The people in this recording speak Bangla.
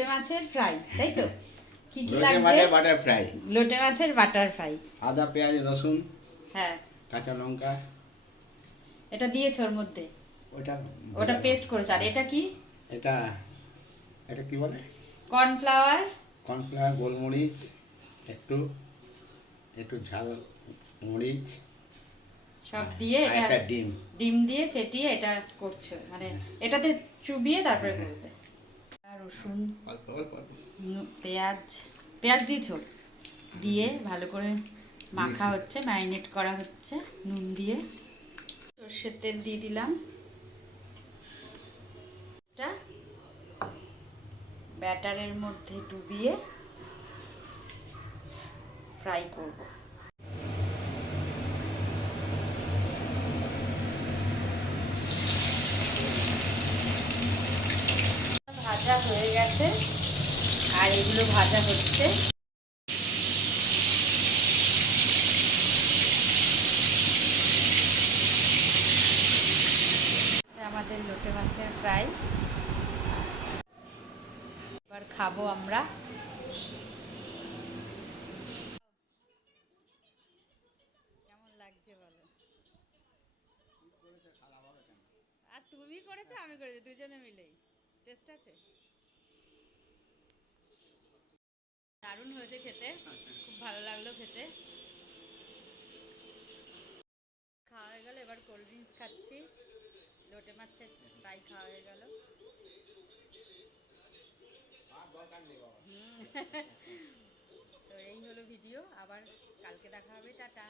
লোটে মাছের ফ্রাই, তাই তো? কি কি লোটে লাগছে? মাছের বাটার ফ্রাই, লোটে মাছের বাটার ফ্রাই। আদা পেঁয়াজ রসুন হ্যাঁ, কাঁচা লঙ্কা, এটা দিয়েছো ওর মধ্যে? ওটা ওটা ভেজানো। পেস্ট করেছো। আর এটা কি? এটা এটা কি বলে? কর্নফ্লাওয়ার। কর্নফ্লাওয়ার, গোলমরিচ, একটু একটু ঝাল মরিচ, সব দিয়ে আর এটা একটা ডিম। ডিম দিয়ে ফেটিয়ে এটা করছো, মানে এটাতে চুবিয়ে তারপরে করবে। আর রসুন, অল্প অল্প অল্প। পেঁয়াজ, পেঁয়াজ দিয়েছো? দিয়ে ভালো করে মাখা দিয়েছি। হচ্ছে, ম্যারিনেট করা হচ্ছে নুন দিয়ে। সর্ষের তেল দিয়ে দিলাম। এটা ব্যাটারের মধ্যে ডুবিয়ে ফ্রাই করব। ভাজা হয়ে গেছে আর এগুলো ভাজা হচ্ছে। আমাদের লোটে মাছের ফ্রাই এবার খাবো আমরা। কেমন লাগছে বলো? আর তুমি করেছো, আমি করেছি, দুজনে মিলেই। টেস্ট আছে, দারুণ হয়েছে খেতে, খুব ভালো লাগলো খেতে। খাওয়া হয়ে গেল, এবার কোল্ড ড্রিঙ্কস খাচ্ছি। লোটে মাছের ফ্রাই খাওয়া হয়ে গেল। তো এই হলো ভিডিও, আবার কালকে দেখা হবে, টাটা।